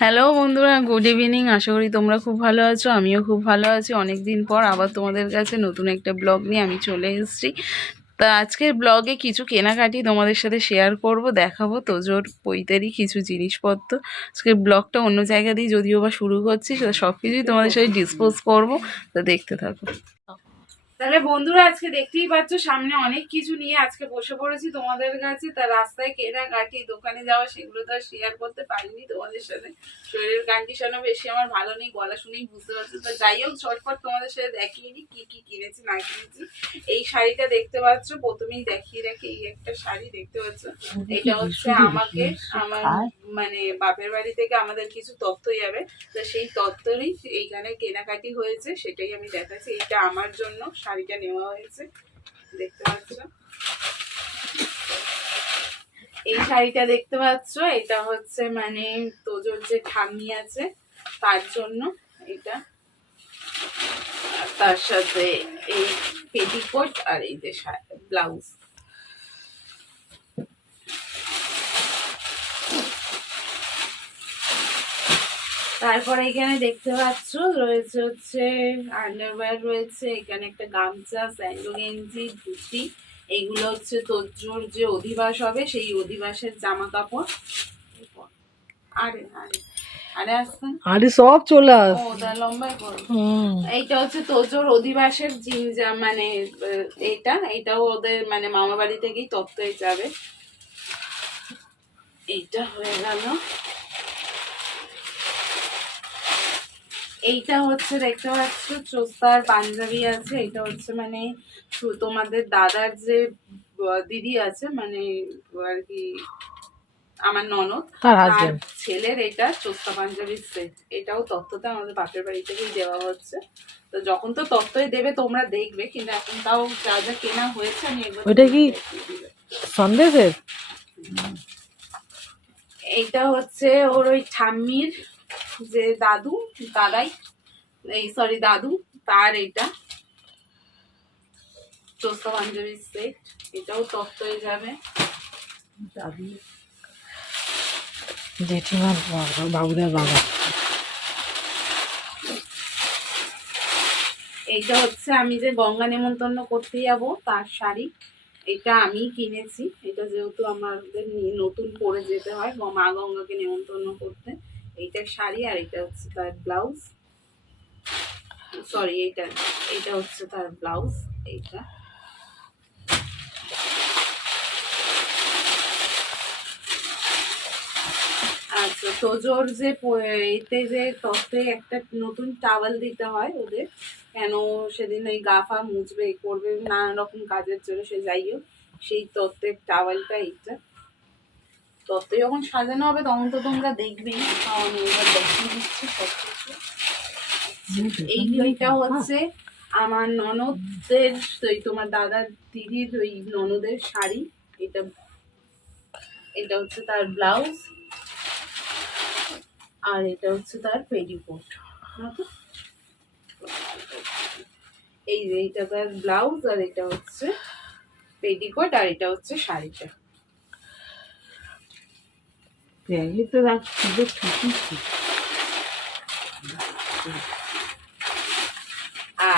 Hello বন্ধুরা, good evening. আশা করি তোমরা খুব ভালো আছো, আমিও খুব ভালো আছি। অনেক দিন পর আবার তোমাদের কাছে নতুন একটা ব্লগ নিয়ে আমি চলে এসেছি। তা আজকের ব্লগে কিছু কেনাকাটি তোমাদের সাথে শেয়ার করব, দেখাবো তোজোর পৈতেরই কিছু জিনিসপত্র। আজকের ব্লগটা অন্য জায়গা দিয়ে যদিও বা শুরু করছি, সেটা সব কিছুই তোমাদের সাথে ডিসপোজ করবো। তা দেখতে থাকো। তাহলে বন্ধুরা, আজকে দেখতেই পাচ্ছ সামনে অনেক কিছু নিয়ে আজকে বসে পড়েছি তোমাদের কাছে। তা রাস্তায় কেনাকাটি, দোকানে যাওয়া, সেগুলো তো আর শেয়ার করতে পারিনি তোমাদের সাথে। শরীরের কন্ডিশনও বেশি আমার ভালো নেই, গলা শুনেই বুঝতে পারছো। তো যাই হোক, ঝটপট তোমাদের সাথে দেখিয়ে নিই কি কি কিনেছি না কিনেছি। এই শাড়িটা দেখতে পাচ্ছ, প্রথমেই দেখিয়ে রাখি। এই একটা শাড়ি দেখতে পাচ্ছ, এটা হচ্ছে আমাকে আমার মানে বাপের বাড়ি থেকে আমাদের কিছু তথ্য যাবে, তো সেই তথ্যেরই এইখানে কেনাকাটি হয়েছে, সেটাই আমি দেখাচ্ছি। এইটা আমার জন্য শাড়িটা নেওয়া হয়েছে, দেখতে পাচ্ছ। এই শাড়িটা দেখতে পাচ্ছ, এটা হচ্ছে মানে তোজোর যে ঠাম্মি আছে তার জন্য এটা। তার সাথে এই পেটিকোট আর এই যে ব্লাউজ। তারপরে এখানে দেখতে পাচ্ছ রয়েছে হচ্ছে আন্ডারওয়্যার রয়েছে, এখানে একটা গামছা, স্যান্ডো গেঞ্জি, ধুতি। এইগুলো হচ্ছে তোজোর যে অধিবাস হবে সেই অধিবাসের জামা কাপড়। আরে আরে আরে আসছেন, আরে সব চলে আস, ও তার লম্বাই করো। এইটা হচ্ছে তোজোর অধিবাসের মানে এইটাও ওদের মানে মামা বাড়ি থেকেই তত্ত্বে যাবে। এইটা হয়ে গেল। এইটা হচ্ছে দেখতে পাচ্ছ চোস্তার পাঞ্জাবি আছে। এটা হচ্ছে মানে তোমাদের দাদার যে দিদি আছে, মানে আর কি আমার ননদ, তার ছেলের এটা চোস্তা পাঞ্জাবির সেট। এটাও তত্ত্বটা আমাদের বাপের বাড়ি থেকেই দেওয়া হচ্ছে। তো যখন তো তত্ত্বই দেবে তোমরা দেখবে, কিন্তু এখন তাও যা যা কেনা হয়েছে আমি একবার। ওটা কি সন্দেশের? এইটা হচ্ছে ওর ওই ঠাম্মির যে দাদাই এই সরি দাদু, তার এটা চোস্তা পাঞ্জাবির সেট। এটাও তত্ত্বই যাবে। জেঠিমার বাবুদার বাবা। এইটা হচ্ছে আমি যে গঙ্গা নেমন্তন্ন করতে যাব তার শাড়ি। এটা আমি কিনেছি। এটা যেহেতু আমাদের নতুন পরে যেতে হয় মা গঙ্গাকে নেমন্তন্ন করতে। এইটা শাড়ি আর এটা হচ্ছে তার ব্লাউজ। সরি, এটা হচ্ছে তার ব্লাউজ। এইটা আচ্ছা, তোজোর যে এতে যে তত্ত্বে একটা নতুন টাওয়াল দিতে হয় ওদের, কেন সেদিন ওই গা ফা মুছবে করবে নানা রকম কাজের জন্য, সে যাই হোক সেই তত্ত্বের টাওয়ালটা। এইটা তত্ত্বে যখন সাজানো হবে তখন তো তোমরা দেখবেই, আমি এবার দেখিয়ে দিচ্ছি সবকিছু। এইটা হচ্ছে আমার ননদের, তোমার দাদার দিদির ওই ননদের শাড়ি। এটা হচ্ছে তার ব্লাউজ আর এটা হচ্ছে তার পেটিকোট। এই যে এটা তার ব্লাউজ আর এটা হচ্ছে পেটিকোট আর এটা হচ্ছে শাড়িটা।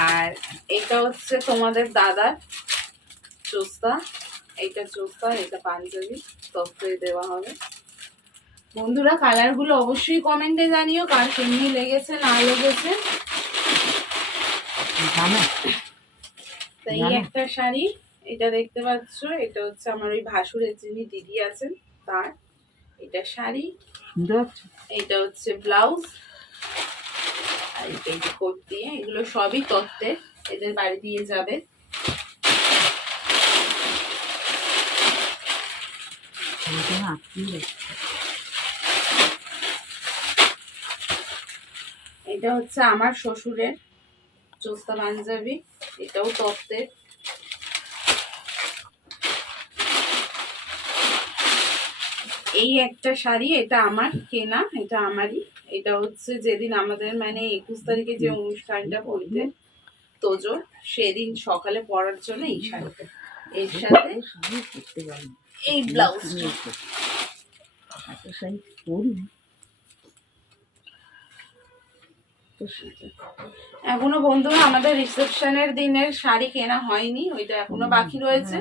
আর এটা হচ্ছে তোমাদের দাদার চোস্তা। এটা চোস্তা, এটা পাঞ্জাবি, তত্ত্বই দেওয়া হবে। বন্ধুরা, কালার গুলো অবশ্যই কমেন্টে জানিও কার কেমনি লেগেছে না লেগেছে। এই একটা শাড়ি, এটা দেখতে পাচ্ছ, এটা হচ্ছে আমার ওই ভাসুরের যিনি দিদি আছেন তার। এটা শাড়ি, এটা হচ্ছে ব্লাউজ আর এটা কোট দিয়ে। এগুলো সবই তত্ত্বে, এদের বাড়ি দিয়ে যাবে। এটা হচ্ছে আমার শ্বশুরের চোস্তা পাঞ্জাবি, এটাও তত্ত্বের। এই একটা শাড়ি, এটা আমার কেনা, এটা আমারই। এটা হচ্ছে যেদিন আমাদের মানে 21 তারিখে যে অনুষ্ঠানটা করতে তোজো, সেদিন সকালে পরার জন্য এই শাড়িটা। এর সাথে এই ব্লাউজটা। তোর সাথে। এখনো বন্ধুরা আমাদের রিসেপশনের দিনের শাড়ি কেনা হয়নি, ওইটা এখনো বাকি রয়েছে।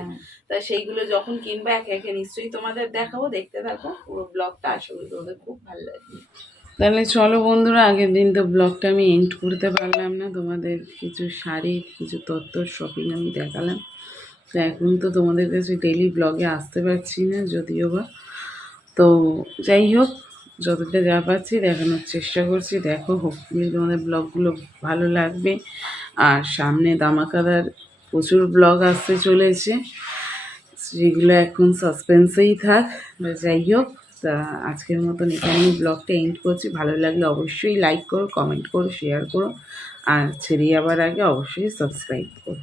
তা সেইগুলো যখন কিনবো একে একে নিশ্চয়ই তোমাদের দেখাবো, দেখতে থাকো পুরো ব্লগটা, আশা করি তোমাদের খুব ভালো লাগবে। তাহলে চলো বন্ধুরা, আগের দিন তো ব্লগটা আমি এন্ড করতে পারলাম না, তোমাদের কিছু শাড়ির কিছু তথ্য শপিং আমি দেখালাম। তো এখন তো তোমাদের কাছে ডেইলি ব্লগে আসতে পারছি না যদিও বা, তো যাই হোক যতটা যা পাচ্ছি দেখানোর চেষ্টা করছি। দেখো হোপফুলি তোমাদের ব্লগগুলো ভালো লাগবে। আর সামনে ধামাকাদার প্রচুর ব্লগ আসতে চলেছে, যেগুলো এখন সাসপেন্সেই থাক। যাই হোক, তা আজকের মতন এখানেই ব্লগটা এন্ড করছি। ভালো লাগলে অবশ্যই লাইক করো, কমেন্ট করো, শেয়ার করো, আর ছেড়ে যাবার আগে অবশ্যই সাবস্ক্রাইব করো।